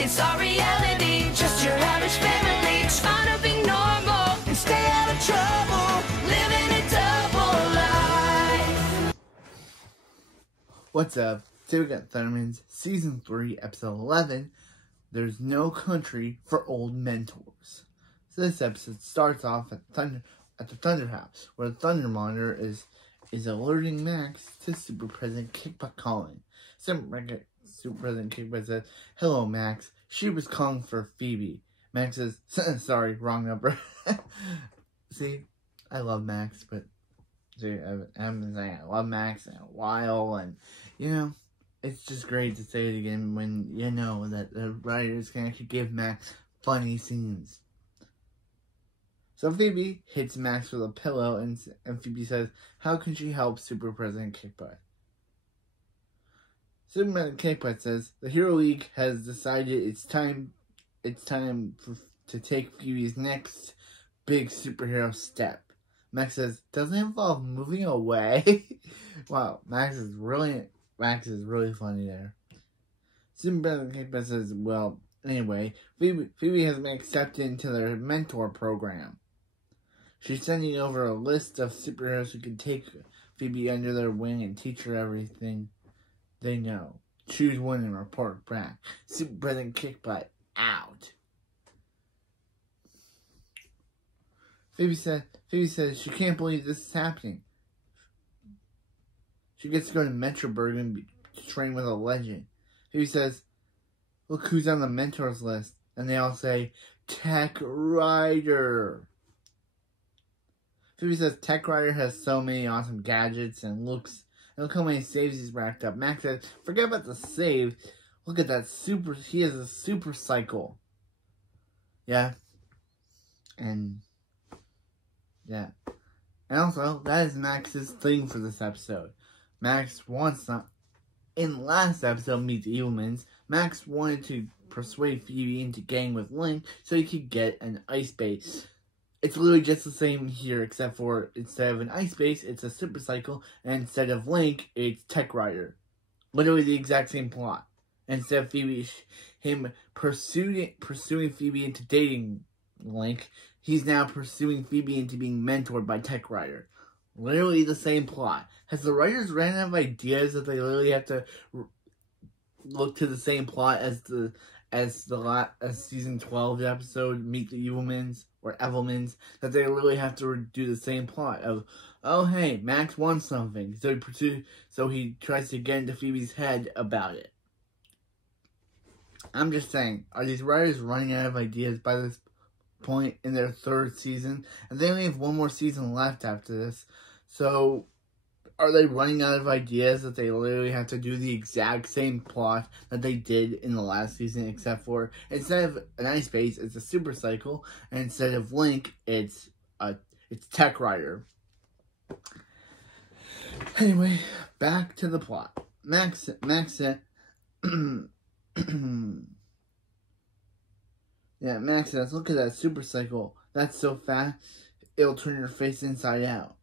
It's our reality, just your average family, trying to be normal and stay out of trouble, living a double life. What's up? Today we got Thunderman's Season 3, Episode 11, There's No Country for Old Mentors. So this episode starts off at the Thunder House, where the Thunder Monitor is alerting Max to Super President Kickbutt calling. Super President Kickbutt says, "Hello, Max. She was calling for Phoebe." Max says, "Sorry, wrong number." See, I love Max, but see, I've been saying I love Max in a while, and you know, it's just great to say it again when you know that the writers can actually give Max funny scenes. So Phoebe hits Max with a pillow, and Phoebe says, "How can she help Super President Kickbutt?" Super President Kickbutt says, "The Hero League has decided it's time to take Phoebe's next big superhero step." Max says, "Doesn't it involve moving away?" Wow, Max is really funny there. Super President Kickbutt says, "Well, anyway, Phoebe has been accepted into their mentor program. She's sending over a list of superheroes who can take Phoebe under their wing and teach her everything they know. Choose one and report back. Super President Kickbutt out." Phoebe says she can't believe this is happening. She gets to go to Metroburg and train with a legend. Phoebe says, "Look who's on the mentors list." And they all say, "Tech Rider." Phoebe says Tech Rider has so many awesome gadgets and look how many saves he's racked up. Max says, "Forget about the save. Look at that he has a super cycle." Yeah. And yeah. And also, that is Max's thing for this episode. Max wants some. In last episode, Meet the Evilmans, Max wanted to persuade Phoebe into getting with Link so he could get an ice base. It's literally just the same here, except for instead of an ice base, it's a super cycle, and instead of Link, it's Tech Rider. Literally the exact same plot. Instead of him pursuing Phoebe into dating Link, he's now pursuing Phoebe into being mentored by Tech Rider. Literally the same plot. Has the writers ran out of ideas that they literally have to look to the same plot as season 12 episode Meet the Evilmans or Evilmans, that they really have to do the same plot of, oh hey, Max wants something, so he tries to get into Phoebe's head about it. I'm just saying, are these writers running out of ideas by this point in their third season? And they only have one more season left after this, so are they running out of ideas that they literally have to do the exact same plot that they did in the last season, except for instead of an ice base, it's a super cycle, and instead of Link, it's Tech Rider. Anyway, back to the plot. Max said, yeah, Max says, "Look at that super cycle. That's so fast, it'll turn your face inside out."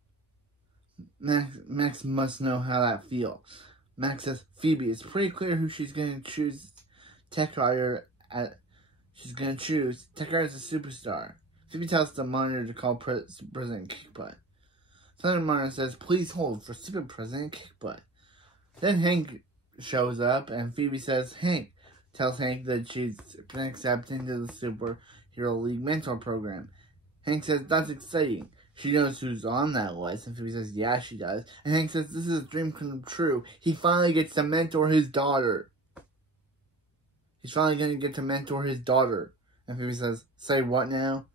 Max must know how that feels. Max says, "Phoebe, it's pretty clear who she's going to choose. Tech Rider she's going to choose. Tech Rider's a superstar." Phoebe tells the monitor to call President Kickbutt. Thunder Monitor says, "Please hold for Super President Kickbutt." Then Hank shows up, and Phoebe tells Hank that she's been accepted into the Superhero League mentor program. Hank says, "That's exciting. She knows who's on that list." And Phoebe says, "Yeah, she does." And Hank says, "This is a dream come true. He finally gets to mentor his daughter." He's finally going to get to mentor his daughter. And Phoebe says, "Say what now?"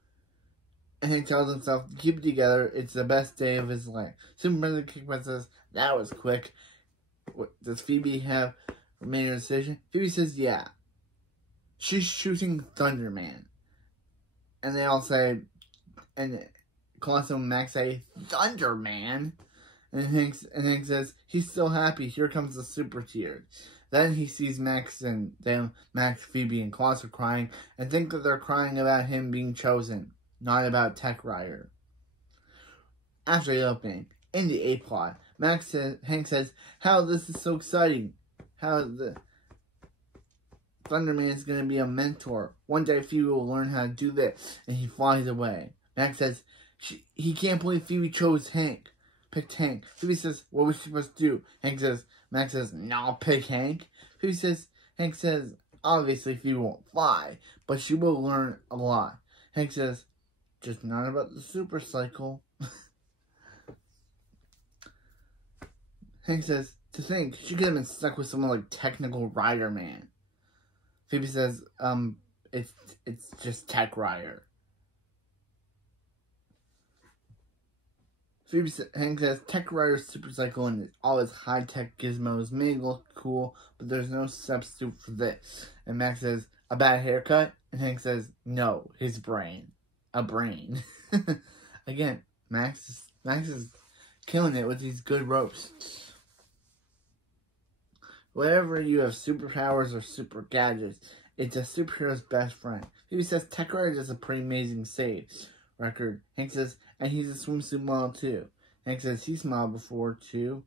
And Hank tells himself to keep it together. It's the best day of his life. Super President Kickbutt says, "That was quick. Does Phoebe have made a decision?" Phoebe says, "Yeah. She's choosing Thunderman." And they all say, and Colossus and Max say, "Thunderman?" And Hank says, he's so happy. Here comes the super tier. Then he sees Max, Phoebe, and Colossus crying, and think that they're crying about him being chosen, not about Tech Rider. After the opening, in the A plot, Hank says, "How this is so exciting. Thunderman is going to be a mentor. One day Phoebe will learn how to do this, and he flies away. Max says he can't believe Phoebe chose Hank. Picked Hank. Phoebe says, what was she supposed to do? Max says, no, pick Hank. Hank says, obviously Phoebe won't fly, but she will learn a lot. Hank says, just not about the super cycle. Hank says, to think, she could have been stuck with someone like Technical Rider Man. Phoebe says, it's just Tech Rider. Hank says, Tech Rider's super cycle and all his high-tech gizmos may look cool, but there's no substitute for this. And Max says, a bad haircut? And Hank says, no, his brain. A brain. Again, Max is killing it with these good ropes. Whenever you have superpowers or super gadgets, it's a superhero's best friend. Phoebe says Tech Rider does a pretty amazing save record. Hank says, and he's a swimsuit model too. Hank says he's modeled before too.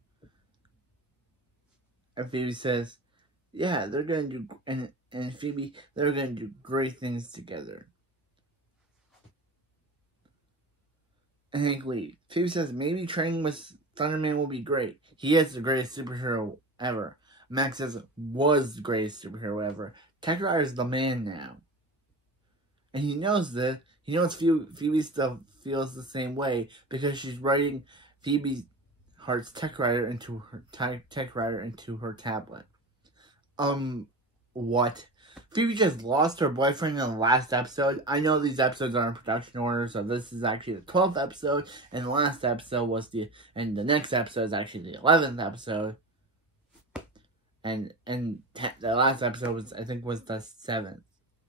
And Phoebe says, yeah, they're gonna do, and Phoebe, they're gonna do great things together. And Hank leaves. Phoebe says maybe training with Thunderman will be great. He is the greatest superhero ever. Max says was the greatest superhero ever. Tech Rider is the man now. And he knows this. He knows Phoebe still feels the same way because she's writing Phoebe Hart's Tech Rider into her tablet. What? Phoebe just lost her boyfriend in the last episode. I know these episodes are in production order, so this is actually the 12th episode, and the last episode was and the next episode is actually the 11th episode. And the last episode was the 7th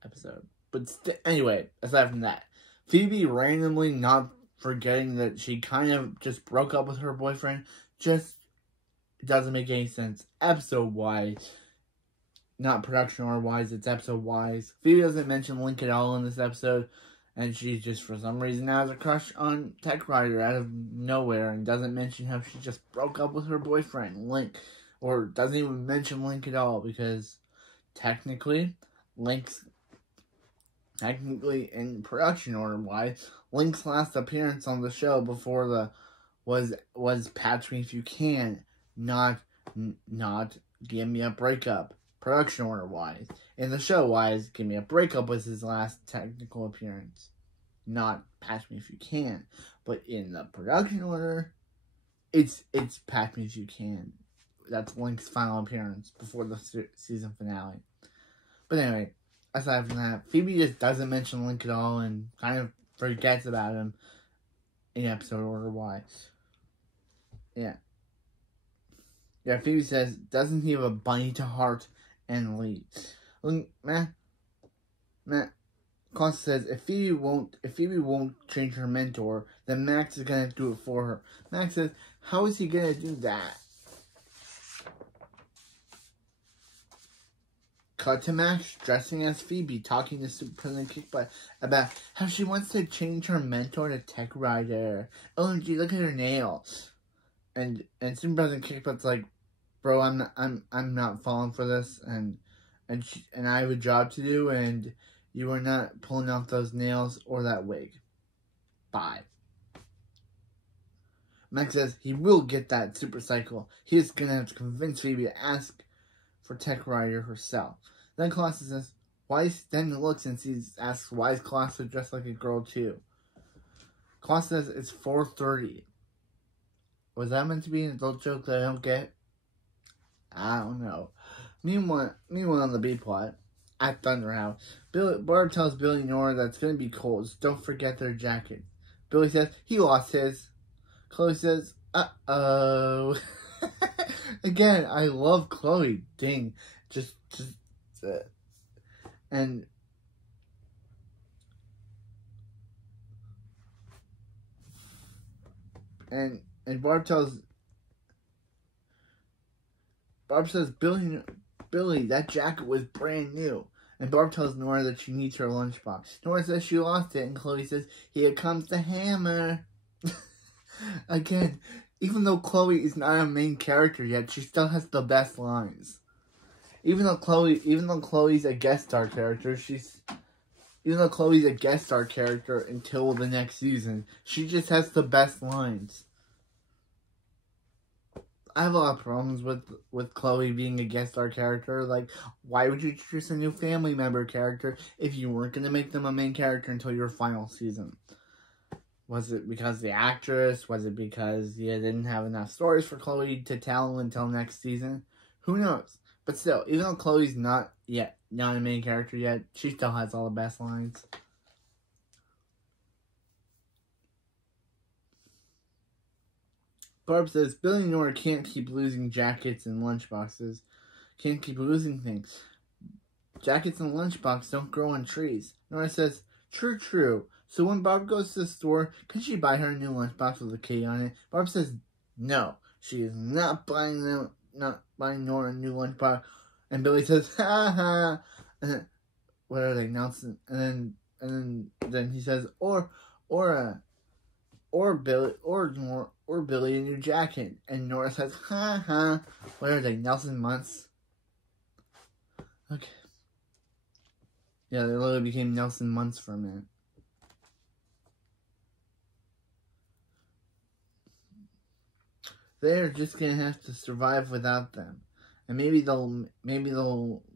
episode. But anyway, aside from that, Phoebe randomly not forgetting that she kind of just broke up with her boyfriend just doesn't make any sense episode-wise. Not production order-wise, it's episode-wise. Phoebe doesn't mention Link at all in this episode, and she just, for some reason, has a crush on Tech Rider out of nowhere, and doesn't mention how she just broke up with her boyfriend, Link. Or doesn't even mention Link at all, because technically, in production order-wise, Link's last appearance on the show before was Patch Me If You Can, not Give Me a Breakup. Production order-wise. In the show-wise, Give Me a Breakup was his last technical appearance, not Patch Me If You Can. But in the production order, it's Patch Me If You Can. That's Link's final appearance before the season finale. But anyway, aside from that, Phoebe just doesn't mention Link at all and kind of forgets about him in episode order-wise. Yeah. Yeah, Phoebe says, doesn't he have a bunny to heart, and leaves. Matt Costa says, if Phoebe won't change her mentor, then Max is gonna do it for her. Max says, how is he gonna do that? Cut to Max dressing as Phoebe, talking to Super President Kickbutt about how she wants to change her mentor to Tech Rider. OMG, look at her nails. And Super President Kickbutt's like, bro, I'm not falling for this, and I have a job to do, and you are not pulling off those nails or that wig. Bye. Max says he will get that super cycle. He is gonna have to convince Phoebe to ask for Tech Rider herself. Then Colossus says, then he looks and asks, why is Colossus dressed like a girl too? Colossus says it's 4:30. Was that meant to be an adult joke that I don't get? I don't know. Meanwhile on the B plot, at Thunder House, Barb tells Billy and Nora that it's going to be cold, so don't forget their jackets. Billy says he lost his. Chloe says, uh-oh. Again, I love Chloe. Dang. Just and Barb says, Billy, that jacket was brand new. And Barb tells Nora that she needs her lunchbox. Nora says she lost it, and Chloe says, here comes the hammer. Again, even though Chloe is not a main character yet, she still has the best lines. even though Chloe's a guest star character, until the next season, she just has the best lines. I have a lot of problems with Chloe being a guest star character. Like, why would you introduce a new family member character if you weren't going to make them a main character until your final season? Was it because the actress? Was it because you didn't have enough stories for Chloe to tell until next season? Who knows? But still, even though Chloe's not a main character yet, she still has all the best lines. Barb says, Billy and Nora can't keep losing jackets and lunchboxes. Can't keep losing things. Jackets and lunchboxes don't grow on trees. Nora says, true. So when Barb goes to the store, can she buy her a new lunchbox with a K on it? Barb says, no. She is not buying Nora a new lunchbox. And Billy says, ha ha. And then, what are they, Nelson? And then he says, or Billy, or Billy a new jacket. And Nora says, ha ha. What are they, Nelson months? Okay. Yeah, they literally became Nelson months for a minute. They're just gonna have to survive without them. And maybe they'll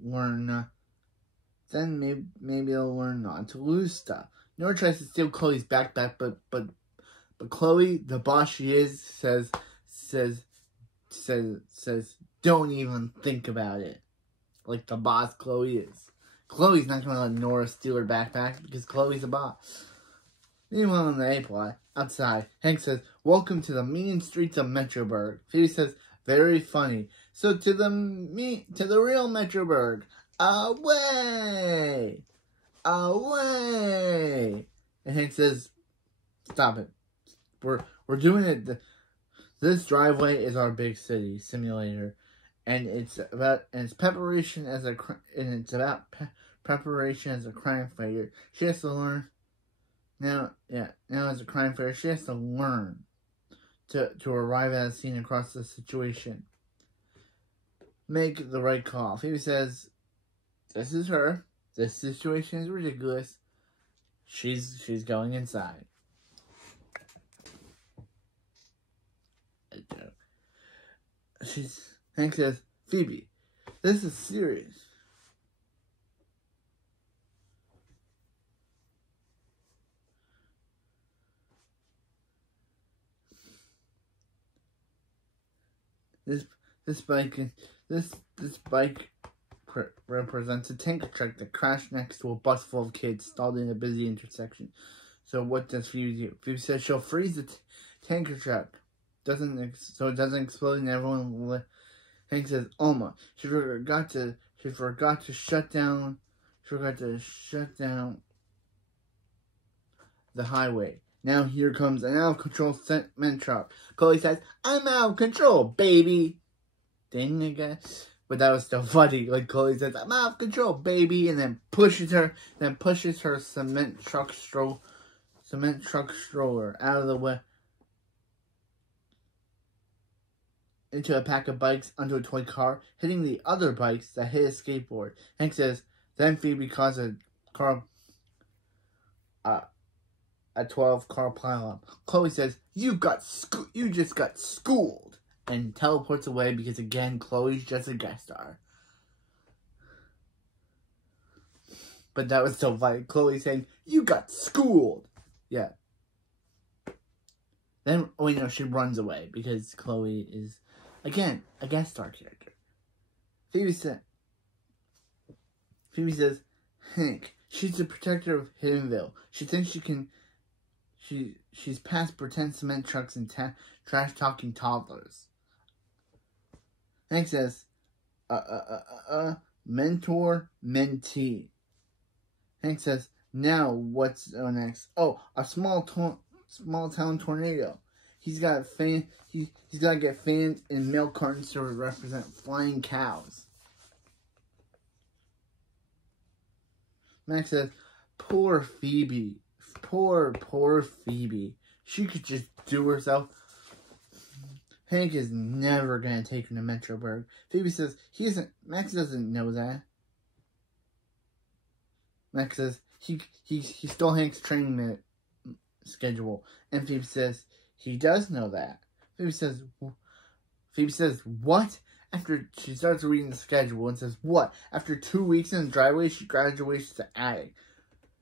learn, then maybe they'll learn not to lose stuff. Nora tries to steal Chloe's backpack, but Chloe, the boss she is, says, don't even think about it. Like the boss Chloe is. Chloe's not gonna let Nora steal her backpack because Chloe's a boss. Meanwhile, in the A plot, outside, Hank says, welcome to the mean streets of Metroburg. Phoebe says, very funny. So to the real Metroburg. Away! Away! And Hank says, stop it. We're doing it. This driveway is our big city simulator, and it's about preparation as a crime fighter. She has to learn now as a crime fighter. She has to learn to arrive at a scene across the situation. Make the right call. Phoebe says, "This is her. This situation is ridiculous. She's going inside." Hank says, Phoebe, this is serious. This bike represents a tanker truck that crashed next to a bus full of kids stalled in a busy intersection. So what does Phoebe do? Phoebe says she'll freeze the tanker truck. So it doesn't explode and everyone. Hank says, Alma, she forgot to shut down the highway. Now here comes an out of control cement truck. Chloe says, I'm out of control, baby. Dang, I guess. But that was still funny. Like Chloe says, I'm out of control, baby, and then pushes her cement truck stroller out of the way. Into a pack of bikes onto a toy car, hitting the other bikes that hit a skateboard. Hank says, then Phoebe caused a 12-car pileup. Chloe says, you just got schooled, and teleports away because, again, Chloe's just a guest star. But that was still funny. Chloe saying, you got schooled. Yeah. Then, she runs away because Chloe is, again, a guest star character. Phoebe says, Hank, she's the protector of Hiddenville. She thinks she's past pretend cement trucks and trash-talking toddlers. Hank says, mentor, mentee. Hank says, now what's next? Oh, a small town tornado. He's got to get fans in milk cartons to represent flying cows. Max says, poor Phoebe. Poor Phoebe. She could just do herself. Hank is never going to take him to Metroburg. Phoebe says, Max doesn't know that. Max says, he stole Hank's training schedule. And Phoebe says, he does know that. Phoebe says, what? After she starts reading the schedule and says, what? After 2 weeks in the driveway, she graduates to attic.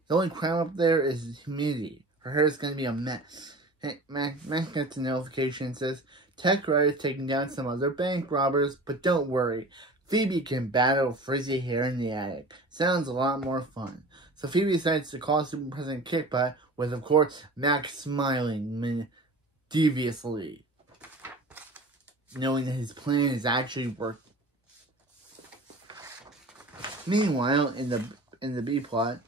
The only crime up there is humidity. Her hair is going to be a mess. Max gets a notification and says, Tech Rider is taking down some other bank robbers, but don't worry. Phoebe can battle frizzy hair in the attic. Sounds a lot more fun. So Phoebe decides to call Super President Kickbutt, with, of course, Max smiling deviously, knowing that his plan is actually working. Meanwhile, in the B plot,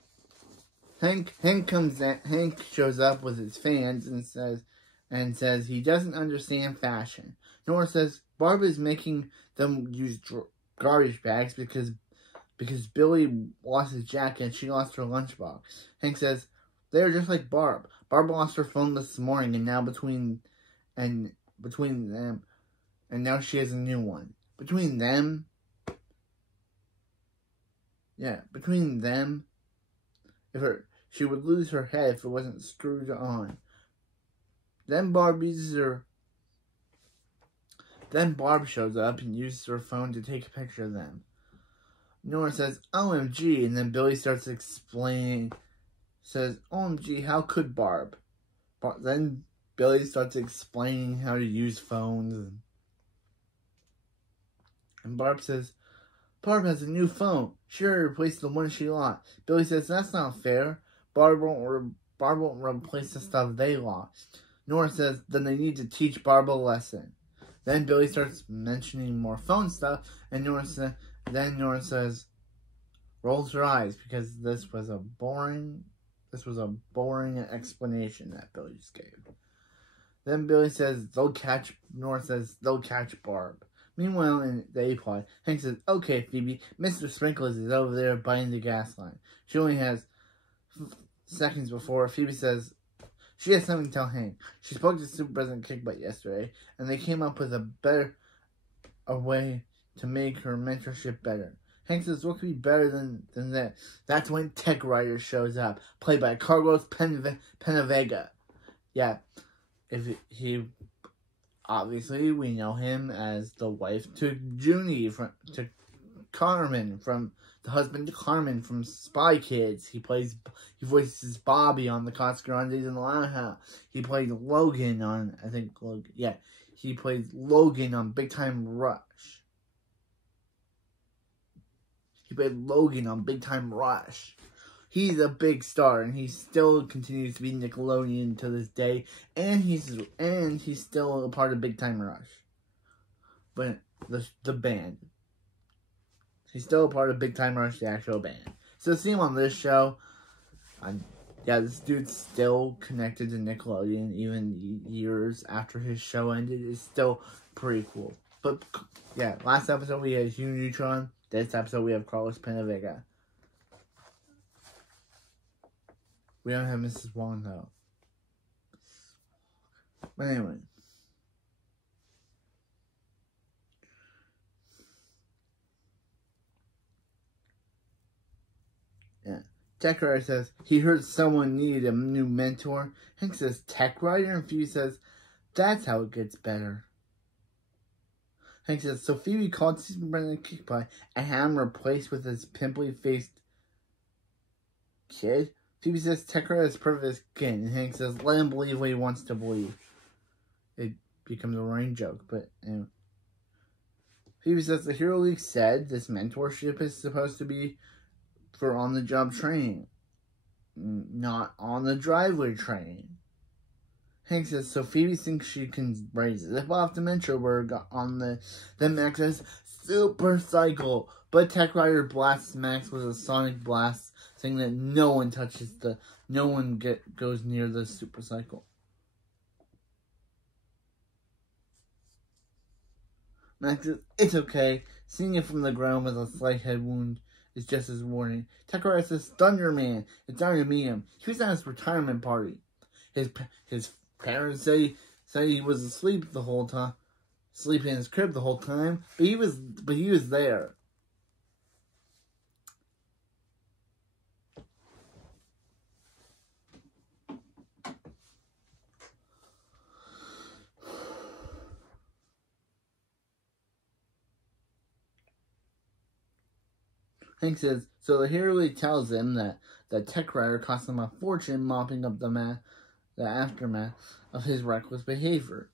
Hank shows up with his fans and says he doesn't understand fashion. Nora says Barb is making them use garbage bags because Billy lost his jacket and she lost her lunchbox. Hank says they're just like Barb. Barb lost her phone this morning, and now between them, and now she has a new one. Between them, she would lose her head if it wasn't screwed on. Then Barb shows up and uses her phone to take a picture of them. Nora says, OMG, and then Billy starts explaining, says, OMG, how could Barb? Then Billy starts explaining how to use phones. And Barb says, Barb has a new phone. She already replaced the one she lost. Billy says, that's not fair. Barb won't replace the stuff they lost. Nora says, then they need to teach Barb a lesson. Then Billy starts mentioning more phone stuff, and Nora says, rolls her eyes because this was a boring explanation that Billy just gave. Then Billy says Nora says they'll catch Barb. Meanwhile, in the A-plot, Hank says, okay, Phoebe, Mr. Sprinkles is over there biting the gas line. She only has seconds before Phoebe says she has something to tell Hank. She spoke to Super President Kickbutt yesterday, and they came up with a way to make her mentorship better. Hank says, what could be better than that? That's when Tech Rider shows up, played by Carlos PeñaVega. Yeah, obviously, we know him as the wife to Junie, to Carmen, from the husband to Carmen from Spy Kids. He voices Bobby on the Casa Grandes in the Lighthouse. He played Logan on, he played Logan on Big Time Rush. He's a big star, and he still continues to be Nickelodeon to this day, and he's still a part of Big Time Rush. But the band. He's still a part of Big Time Rush, the actual band. So to see him on this show, this dude's still connected to Nickelodeon, even years after his show ended, is still pretty cool. But, yeah, last episode we had Hugh Neutron. This episode we have Carlos PeñaVega. We don't have Mrs. Wong, though. But anyway. Yeah. Tech Rider says he heard someone needed a new mentor. Hank says Tech Rider, and Phoebe says that's how it gets better. Hank says, so Phoebe called Super President Kickbutt and had him replaced with his pimply-faced kid. Phoebe says Tech Rider is perfect skin, and Hank says let him believe what he wants to believe. It becomes a running joke, but anyway. Phoebe says the Hero League said this mentorship is supposed to be for on-the-job training, not on-the-driveway training. Hank says, so Phoebe thinks she can raise it off the Metroburg on then Max says, super cycle. But Tech Rider blasts Max with a sonic blast, saying that no one goes near the super cycle. Max says, it's okay. Seeing it from the ground with a slight head wound is just as warning. Tech Rider says, Thunderman, it's time to meet him. He was at his retirement party. His parents say he was asleep the whole time. sleeping in his crib the whole time, but he was there. Hank says, so the hero tells him that the tech rider cost him a fortune mopping up the aftermath of his reckless behavior.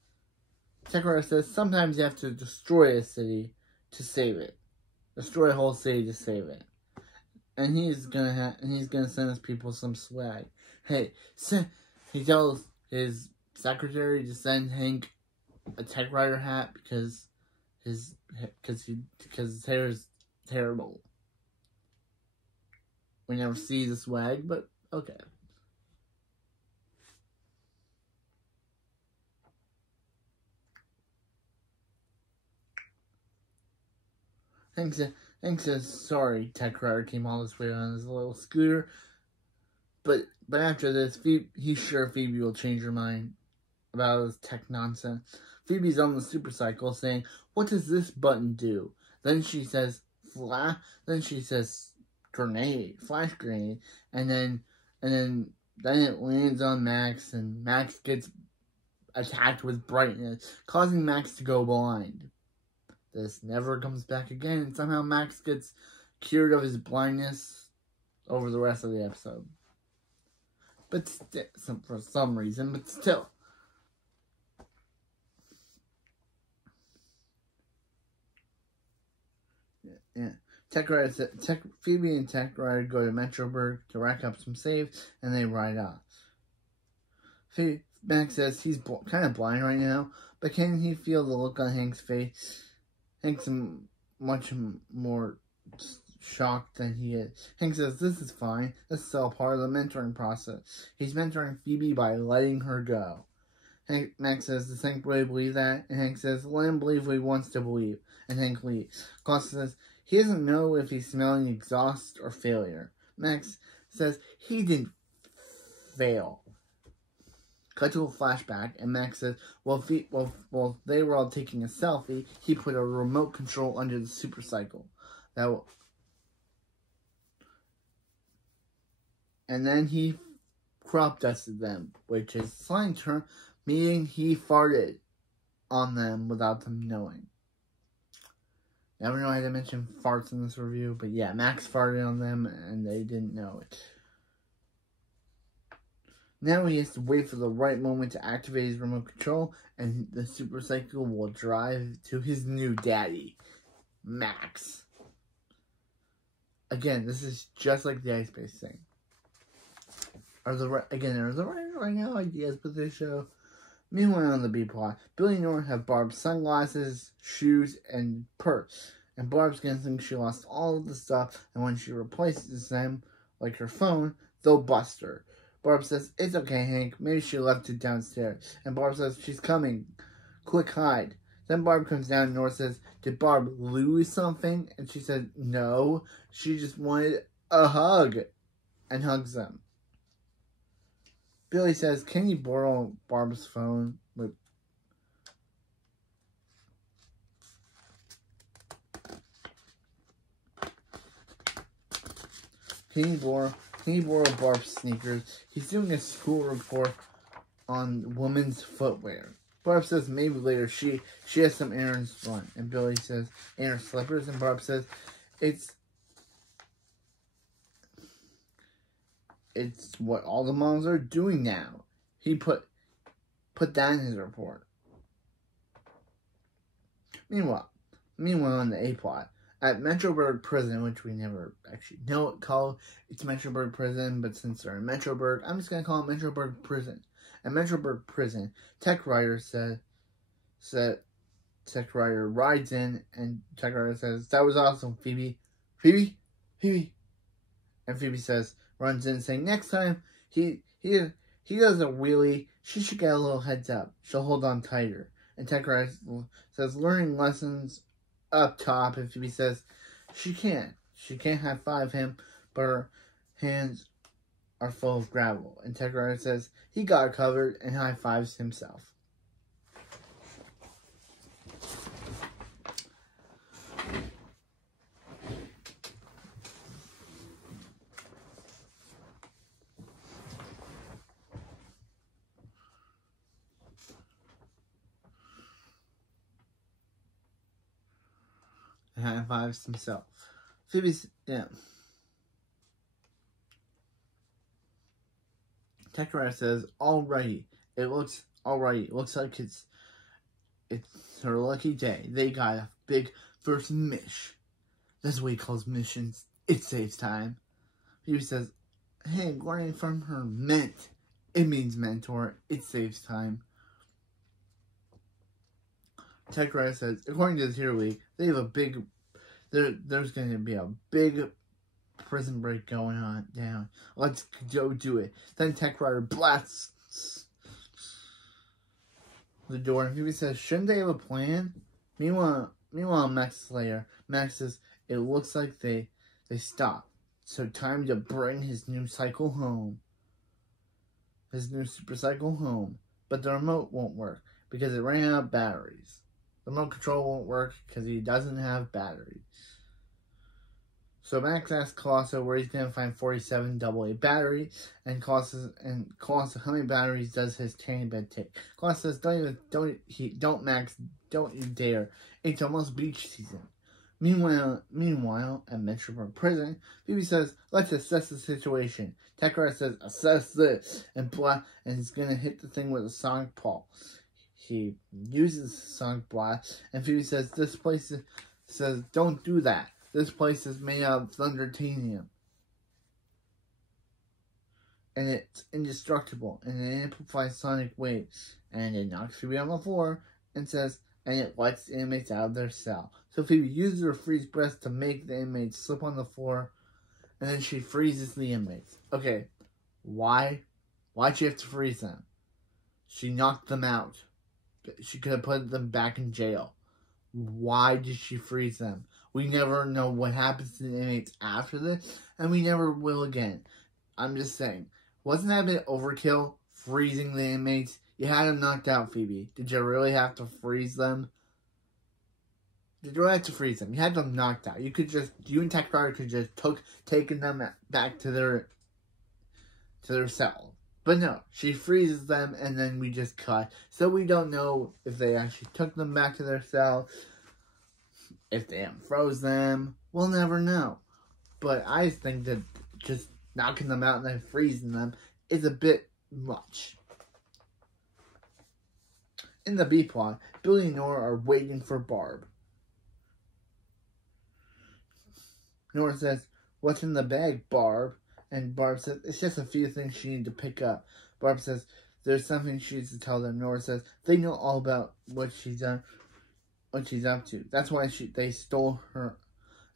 Tech rider says sometimes you have to destroy a city to save it. Destroy a whole city to save it. And he's gonna send his people some swag. Hey, he tells his secretary to send Hank a tech rider hat because his hair is terrible. We never see the swag, but okay. Hank says, sorry, Tech Rider came all this way on his little scooter. But after this, he's sure Phoebe will change her mind about his tech nonsense. Phoebe's on the supercycle saying, what does this button do? Then she says, flash grenade, and then it lands on Max, and Max gets attacked with brightness, causing Max to go blind. This never comes back again, and somehow Max gets cured of his blindness over the rest of the episode. But for some reason, but still. Yeah. Phoebe and Tech Rider go to Metroburg to rack up some saves, and they ride off. Max says he's kind of blind right now, but can he feel the look on Hank's face? Hank's much more shocked than he is. Hank says, this is fine. This is all part of the mentoring process. He's mentoring Phoebe by letting her go. Max says, does Hank really believe that? And Hank says, let him believe what he wants to believe. And Hank leaves. Costa says, he doesn't know if he's smelling exhaust or failure. Max says, he didn't fail. Cut to a flashback, and Max says, while they were all taking a selfie, he put a remote control under the supercycle. And then he crop dusted them, which is a slang term, meaning he farted on them without them knowing. Never know I had to mention farts in this review, but yeah, Max farted on them, and they didn't know it. Now he has to wait for the right moment to activate his remote control, and the supercycle will drive to his new daddy, Max. Again, this is just like the Ice Base thing. Are the writers right now ideas for this show? Meanwhile, on the B plot, Billy and Nora have Barb's sunglasses, shoes, and purse. And Barb's gonna think she lost all of the stuff, and when she replaces them, like her phone, they'll bust her. Barb says, it's okay, Hank. Maybe she left it downstairs. And Barb says, she's coming. Quick, hide. Then Barb comes down and Nora says, did Barb lose something? And she said, no. She just wanted a hug. And hugs them. Billy says, can you borrow Barb's phone? Can you borrow Barb's sneakers? He's doing a school report on women's footwear. Barb says maybe later she has some errands to run. And Billy says, in her slippers. And Barb says, it's what all the moms are doing now. He put that in his report. Meanwhile, on the A plot, at Metroburg Prison, which we never actually know it called, it's Metroburg Prison, but since they're in Metroburg, I'm just gonna call it Metroburg Prison. At Metroburg Prison, Tech Rider Tech Rider rides in, and Tech Rider says, that was awesome, Phoebe. Phoebe? And Phoebe runs in saying, next time he does a wheelie, she should get a little heads up. She'll hold on tighter. And Tech Rider says, learning lessons up top. And Phoebe says, she can't high five him, but her hands are full of gravel. And Tech Rider says, he got covered, and high fives himself. high fives himself. Phoebe's, yeah. Techrider says, alrighty. It looks alrighty. It looks like it's her lucky day. They got a big first mish. That's what he calls missions. It saves time. Phoebe says, hey, learning from her meant. It means mentor. It saves time. Techrider says, according to the Hero League, they have a big, there's going to be a big prison break going on down. Let's go do it. Then Techrider blasts the door, and Phoebe says, shouldn't they have a plan? Meanwhile, Max Slayer. Max says, it looks like they stopped. So time to bring his new cycle home. His new super cycle home. But the remote won't work because it ran out of batteries. The remote control won't work because he doesn't have batteries. So Max asks Colosso where he's going to find 47 AA battery, and Colosso, how many batteries does his tanning bed take? Colosso says, don't Max, don't you dare. It's almost beach season. Meanwhile, at Metroburg Prison, Phoebe says, let's assess the situation. Techrider says, assess this, and he's going to hit the thing with a sonic pulse. He uses sonic blast, and Phoebe says, don't do that. This place is made out of thundertanium. And it's indestructible, and it amplifies sonic waves. And it knocks Phoebe on the floor, and says, and it lets the inmates out of their cell. So Phoebe uses her freeze breath to make the inmates slip on the floor, and then she freezes the inmates. Okay, why'd she have to freeze them? She knocked them out. She could have put them back in jail. Why did she freeze them? We never know what happens to the inmates after this, and we never will again. I'm just saying, wasn't that a bit overkill, freezing the inmates? You had them knocked out, Phoebe. Did you really have to freeze them? Did you really have to freeze them? You had them knocked out. You and Techrider could just taken them back to their cell. But no, she freezes them, and then we just cut. So we don't know if they actually took them back to their cell. If they unfroze them, we'll never know. But I think that just knocking them out and then freezing them is a bit much. In the B plot, Billy and Nora are waiting for Barb. Nora says, what's in the bag, Barb? And Barb says, it's just a few things she needs to pick up. Barb says, there's something she needs to tell them. Nora says, they know all about what she's done, what she's up to. That's why they stole her.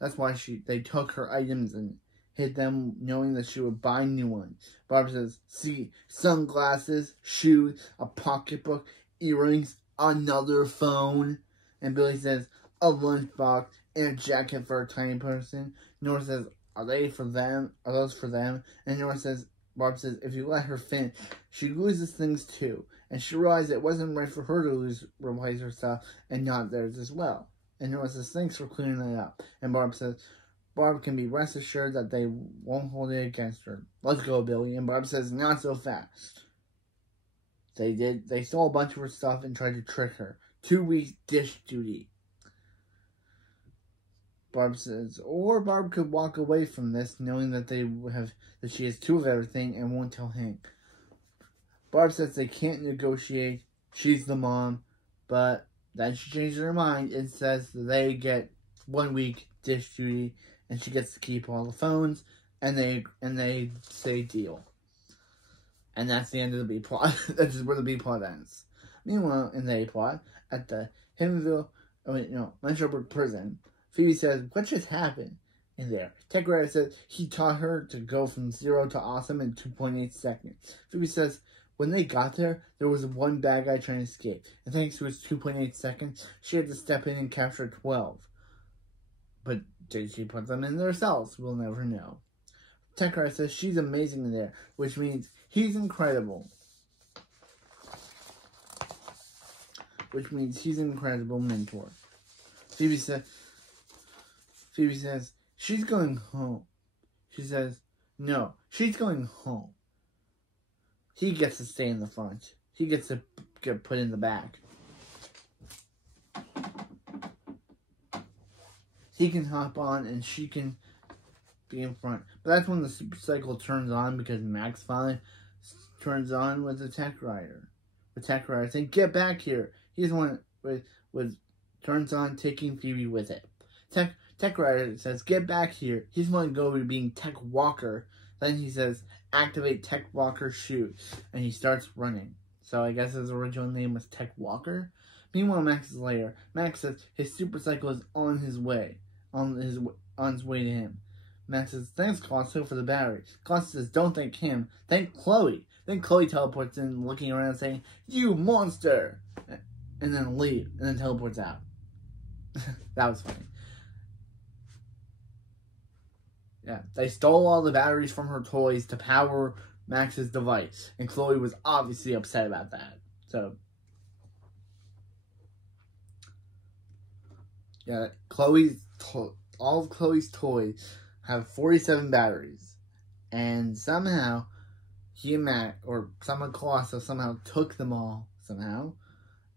That's why they took her items and hid them, knowing that she would buy new ones. Barb says, see, sunglasses, shoes, a pocketbook, earrings, another phone. And Billy says, a lunchbox and a jacket for a tiny person. Nora says, are they for them? Are those for them? And Barb says, if you let her finish, she loses things too. And she realized it wasn't right for her to replace her stuff and not theirs as well. And Nora says, thanks for clearing that up. And Barb says, Barb can be rest assured that they won't hold it against her. Let's go, Billy. And Barb says, not so fast. They stole a bunch of her stuff and tried to trick her. 2 weeks dish duty. Barb says, or Barb could walk away from this knowing that that she has 2 of everything and won't tell Hank. Barb says they can't negotiate. She's the mom, but then she changes her mind and says that they get 1 week dish duty and she gets to keep all the phones, and they say deal. And that's the end of the B plot. That's just where the B plot ends. Meanwhile, in the A plot, at the Metroburg Prison, Phoebe says, what just happened in there? Techrider says he taught her to go from 0 to awesome in 2.8 seconds. Phoebe says, when they got there was one bad guy trying to escape. And thanks to his 2.8 seconds, she had to step in and capture 12. But did she put them in their cells? We'll never know. Techrider says she's amazing in there, which means he's incredible. Which means he's an incredible mentor. Phoebe says, she's going home. She says, no, she's going home. He gets to stay in the front. He gets to get put in the back. he can hop on and she can be in front. But that's when the super cycle turns on, because Max finally turns on with the Tech Rider. The Tech Rider saying, "Get back here." He's the one with turns on, taking Phoebe with it. Tech Rider says, "Get back here." He's going to go to being Tech Walker. Then he says, "Activate Tech Walker Shoot," and he starts running. So I guess his original name was Tech Walker. Meanwhile, Max is later. Max says his super cycle is on his way to him. Max says, "Thanks, Colosso, for the battery." Colosso says, "Don't thank him. Thank Chloe." Then Chloe teleports in, looking around, saying, "You monster!" And then leave, and then teleports out. That was funny. Yeah, they stole all the batteries from her toys to power Max's device, and Chloe was obviously upset about that. So, yeah, all of Chloe's toys have 47 batteries, and somehow someone Colosso somehow took them all somehow,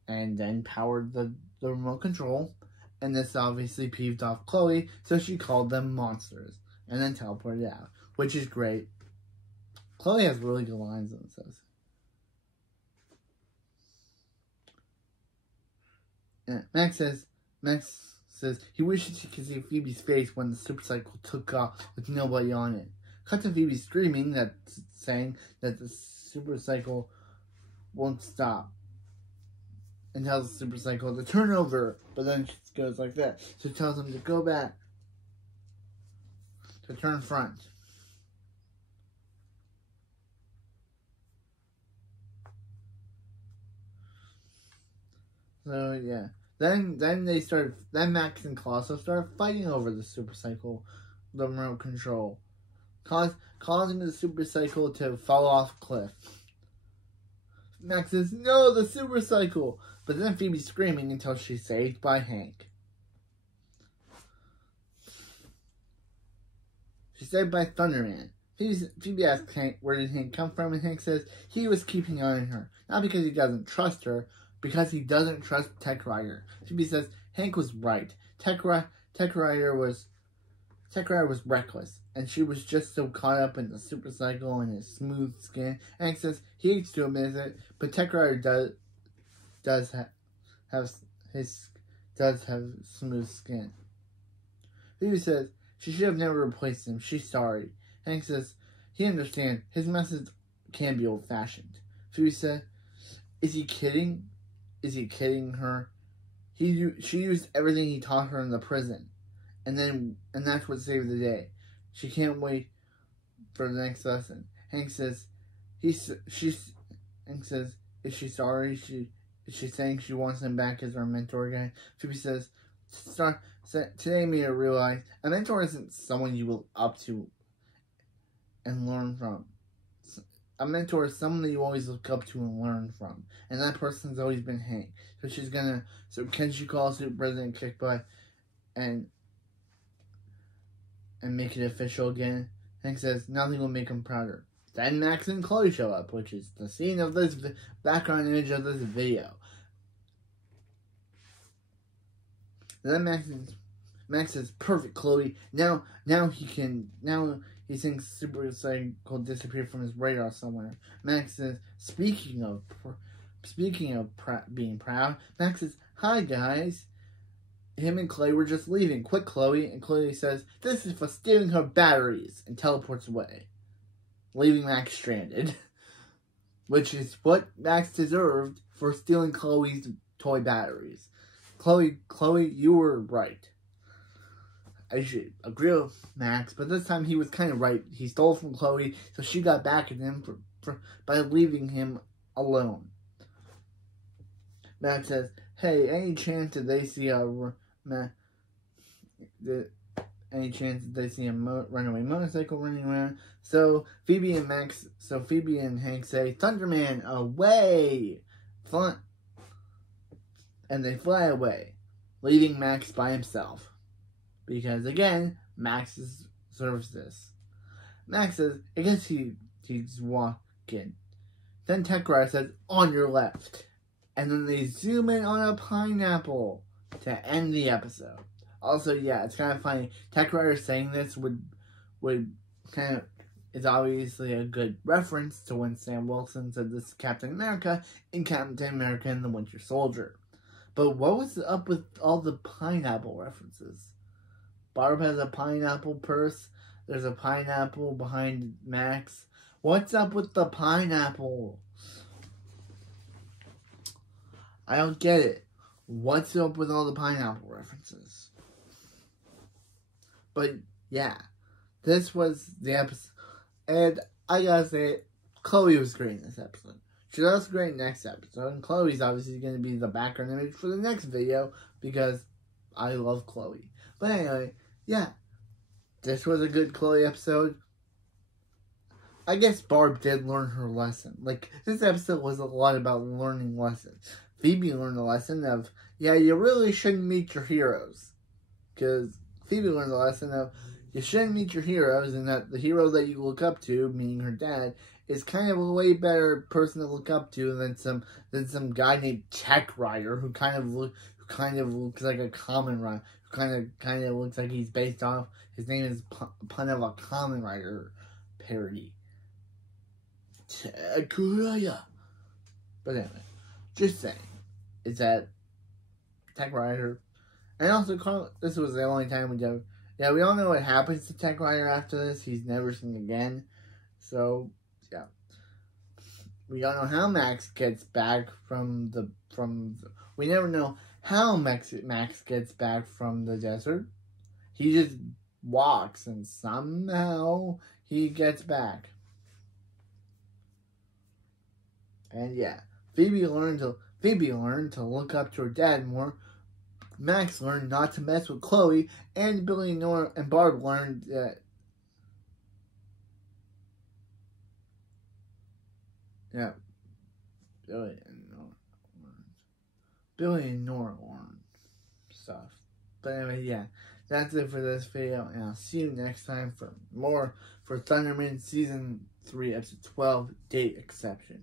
and then powered the remote control, and this obviously peeved off Chloe, so she called them monsters, and then teleported out, which is great. Chloe has really good lines in this. Yeah, Max says he wishes he could see Phoebe's face when the super cycle took off with nobody on it. Cut to Phoebe screaming, saying that the super cycle won't stop, and tells the super cycle to turn over, but then she goes like that. So it tells him to go back, to turn front. So yeah, then Max and Colosso start fighting over the super cycle, the remote control, causing the super cycle to fall off a cliff. Max says, "No, the super cycle!" But then Phoebe's screaming until she's saved by Hank. She's saved by Thunderman. Phoebe asks Hank, where did Hank come from? And Hank says he was keeping an eye on her. Not because he doesn't trust her, because he doesn't trust Tech Rider. Phoebe says Hank was right. Tech Rider was reckless, and she was just so caught up in the super cycle and his smooth skin. Hank says he hates to admit it, but Tech Rider does have smooth skin. Phoebe says she should have never replaced him. She's sorry. Hank says he understands. His message can be old-fashioned. Phoebe said, "Is he kidding? Is he kidding her? She used everything he taught her in the prison, and that's what saved the day. She can't wait for the next lesson." Hank says, "Is she sorry? Is she saying she wants him back as our mentor again?" Phoebe says, "Today made her realize a mentor isn't someone you look up to and learn from. A mentor is someone that you always look up to and learn from. And that person's always been Hank. So can she call Super President Kick Butt and make it official again?" Hank says nothing will make him prouder. Then Max and Chloe show up, which is the scene of this background image of this video. Then Max says, "Perfect, Chloe. Now he thinks super cycle disappeared from his radar somewhere." Max says, speaking of being proud, Max says, "Hi guys. Him and Chloe were just leaving. Quick, Chloe." And Chloe says, "This is for stealing her batteries," and teleports away, leaving Max stranded. Which is what Max deserved for stealing Chloe's toy batteries. Chloe, you were right. I should agree with Max, but this time he was kind of right. He stole from Chloe, so she got back at him by leaving him alone. Max says, "Hey, any chance that they see a runaway motorcycle running around?" So Phoebe and Hank say, "Thunderman, away!" And they fly away, leaving Max by himself. Because again, Max deserves this. Max says, I guess he's walking. Then Tech Rider says, "On your left." And then they zoom in on a pineapple to end the episode. Also, yeah, it's kind of funny. Tech Rider saying this would kind of is obviously a good reference to when Sam Wilson said this to Captain America in Captain America and the Winter Soldier. But what was up with all the pineapple references? Barb has a pineapple purse. There's a pineapple behind Max. What's up with the pineapple? I don't get it. What's up with all the pineapple references? But yeah, this was the episode. And I gotta say, Chloe was great in this episode. She's also great next episode. And Chloe's obviously going to be the background image for the next video because I love Chloe. But anyway, yeah. This was a good Chloe episode. I guess Barb did learn her lesson. Like, this episode was a lot about learning lessons. Phoebe learned a lesson of, yeah, you really shouldn't meet your heroes. Because Phoebe learned the lesson of, you shouldn't meet your heroes, and that the hero that you look up to, meaning her dad, is kind of a way better person to look up to than some guy named Tech Rider who kind of looks like a common rider, who kind of looks like he's based off. His name is pun of a Kamen Rider parody. Tech Rider. But anyway, just saying, is that Tech Rider, and also this was the only time we did. Yeah, we all know what happens to Tech Rider after this. He's never seen again. So, yeah. We don't know how Max gets back we never know how Max gets back from the desert. He just walks and somehow he gets back. And yeah, Phoebe learned to look up to her dad more. Max learned not to mess with Chloe, and Billy, Nora, and Barb learned that. Yeah, Billy and Nora learned stuff. But anyway, yeah, that's it for this video, and I'll see you next time for more for Thunderman Season 3, Episode 12, Date Exception.